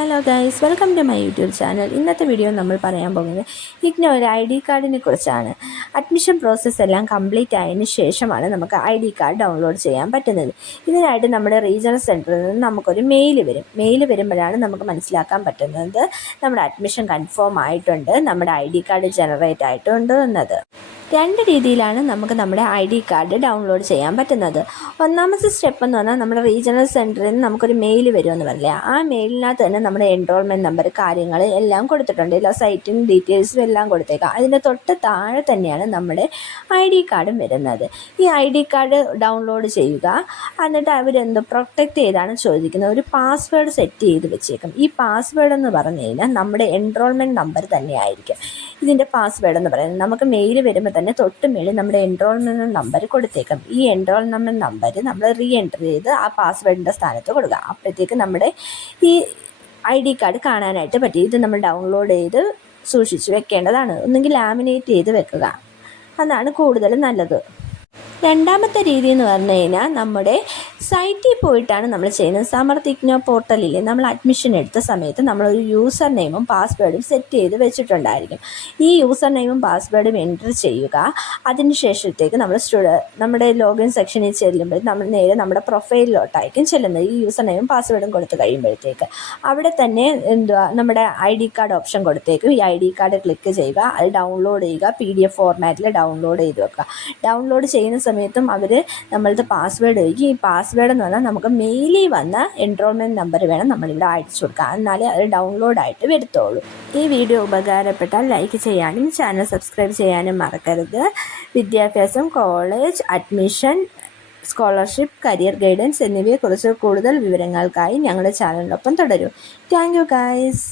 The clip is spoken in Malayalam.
Hello guys, welcome to my YouTube channel. ഇന്നത്തെ വീഡിയോ നമ്മൾ പറയാൻ പോകുന്നത് ഇഗ്നോ ഒരു ID കാർഡിനെ കുറിച്ചാണ്. അഡ്മിഷൻ പ്രോസസ്സ് എല്ലാം കംപ്ലീറ്റ് ആയതിനു ശേഷമാണ് നമുക്ക് ID കാർഡ് ഡൗൺലോഡ് ചെയ്യാൻ പറ്റുന്നത്. ഇതിനായിട്ട് നമ്മുടെ റീജിയണൽ സെൻറ്ററിൽ നിന്ന് നമുക്കൊരു മെയിൽ വരും. മെയിൽ വരുമ്പോഴാണ് നമുക്ക് മനസ്സിലാക്കാൻ പറ്റുന്നത് നമ്മുടെ അഡ്മിഷൻ കൺഫേം ആയിട്ടുണ്ട്, നമ്മുടെ ID കാർഡ് ജനറേറ്റ് ആയിട്ടുണ്ട് എന്നത്. രണ്ട് രീതിയിലാണ് നമുക്ക് നമ്മുടെ ID കാർഡ് ഡൗൺലോഡ് ചെയ്യാൻ പറ്റുന്നത്. ഒന്നാമത്തെ സ്റ്റെപ്പ് എന്ന് പറഞ്ഞാൽ നമ്മുടെ റീജിയണൽ സെൻറ്ററിൽ നിന്ന് നമുക്കൊരു മെയിൽ വരുമെന്ന് പറഞ്ഞില്ലേ, ആ മെയിലിനകത്ത് തന്നെ നമ്മുടെ എൻറോൾമെൻറ്റ് നമ്പർ കാര്യങ്ങൾ എല്ലാം കൊടുത്തിട്ടുണ്ട്. എല്ലാ സൈറ്റും ഡീറ്റെയിൽസും എല്ലാം കൊടുത്തേക്കാം. അതിൻ്റെ തൊട്ട് താഴെ തന്നെയാണ് നമ്മുടെ ID കാർഡും വരുന്നത്. ഈ ID കാർഡ് ഡൗൺലോഡ് ചെയ്യുക, എന്നിട്ട് അവരെന്തോ പ്രൊട്ടക്റ്റ് ചെയ്താണ് ചോദിക്കുന്നത്. ഒരു പാസ്വേഡ് സെറ്റ് ചെയ്ത് വെച്ചേക്കും. ഈ പാസ്വേഡ് എന്ന് പറഞ്ഞു കഴിഞ്ഞാൽ നമ്മുടെ എൻറോൾമെൻറ്റ് നമ്പർ തന്നെയായിരിക്കും ഇതിൻ്റെ പാസ്വേഡ് എന്ന് പറയുന്നത്. നമുക്ക് മെയിൽ വരുമ്പോൾ തന്നെ തൊട്ട് മേളിൽ നമ്മുടെ എൻറോൾമെൻറ്റ് നമ്പർ കൊടുത്തേക്കും. ഈ എൻറോൾമെൻറ്റ് നമ്പർ നമ്മൾ റീ എൻറ്റർ ചെയ്ത് ആ പാസ്വേഡിൻ്റെ സ്ഥാനത്ത് കൊടുക്കുക. അപ്പോഴത്തേക്ക് നമ്മുടെ ഈ ID കാർഡ് കാണാനായിട്ട് പറ്റും. ഇത് നമ്മൾ ഡൗൺലോഡ് ചെയ്ത് സൂക്ഷിച്ച് വെക്കേണ്ടതാണ്. ഒന്നുകിൽ ലാമിനേറ്റ് ചെയ്ത് വെക്കുക, അതാണ് കൂടുതൽ നല്ലത്. രണ്ടാമത്തെ രീതി എന്ന് പറഞ്ഞു കഴിഞ്ഞാൽ നമ്മുടെ സൈറ്റിൽ പോയിട്ടാണ് നമ്മൾ ചെയ്യുന്നത്. സമർത്ഥ് ഇഗ്നോ പോർട്ടലിൽ നമ്മൾ അഡ്മിഷൻ എടുത്ത സമയത്ത് നമ്മളൊരു യൂസർ നെയിമും പാസ്വേഡും സെറ്റ് ചെയ്ത് വെച്ചിട്ടുണ്ടായിരിക്കും. ഈ യൂസർ നെയിമും പാസ്വേഡും എൻറ്റർ ചെയ്യുക. അതിനുശേഷത്തേക്ക് നമ്മൾ നമ്മുടെ ലോഗിൻ സെക്ഷനിൽ ചെല്ലുമ്പോൾ നമ്മൾ നേരെ നമ്മുടെ പ്രൊഫൈലിലോട്ടായിരിക്കും ചെല്ലുന്നത്. ഈ യൂസർ നെയിമും പാസ്വേഡും കൊടുത്ത് കഴിയുമ്പോഴത്തേക്ക് അവിടെ തന്നെ നമ്മുടെ ID കാർഡ് ഓപ്ഷൻ കൊടുത്തേക്കും. ഈ ID കാർഡ് ക്ലിക്ക് ചെയ്യുക, അത് ഡൗൺലോഡ് ചെയ്യുക. PDF ഫോർമാറ്റിൽ ഡൗൺലോഡ് ചെയ്ത് വെക്കുക. ഡൗൺലോഡ് ചെയ്യുന്ന സമയത്തും അവർ നമ്മളത് പാസ്വേഡ് ചോദിക്കും. ഈ പാസ്വേഡ് എന്ന് പറഞ്ഞാൽ നമുക്ക് മെയിലിൽ വന്ന എൻറോൾമെൻറ്റ് നമ്പർ വേണം നമ്മളിവിടെ അയച്ചു കൊടുക്കുക, എന്നാലേ അത് ഡൗൺലോഡായിട്ട് വരുത്തുള്ളൂ. ഈ വീഡിയോ ഉപകാരപ്പെട്ടാൽ ലൈക്ക് ചെയ്യാനും ചാനൽ സബ്സ്ക്രൈബ് ചെയ്യാനും മറക്കരുത്. വിദ്യാഭ്യാസം, college admission, scholarship, career guidance എന്നിവയെക്കുറിച്ച് കൂടുതൽ വിവരങ്ങൾക്കായി ഞങ്ങളുടെ ചാനലിനൊപ്പം തുടരൂ. Thank you guys.